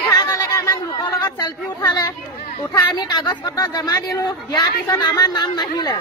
উঠাৰ লগে আমাক লোকৰ লগত চেলফি উঠালে উঠাই আমি কাগজ পত্ৰ জমা দিলো দিয়াৰ পিছত আমাৰ নাম নাহিলে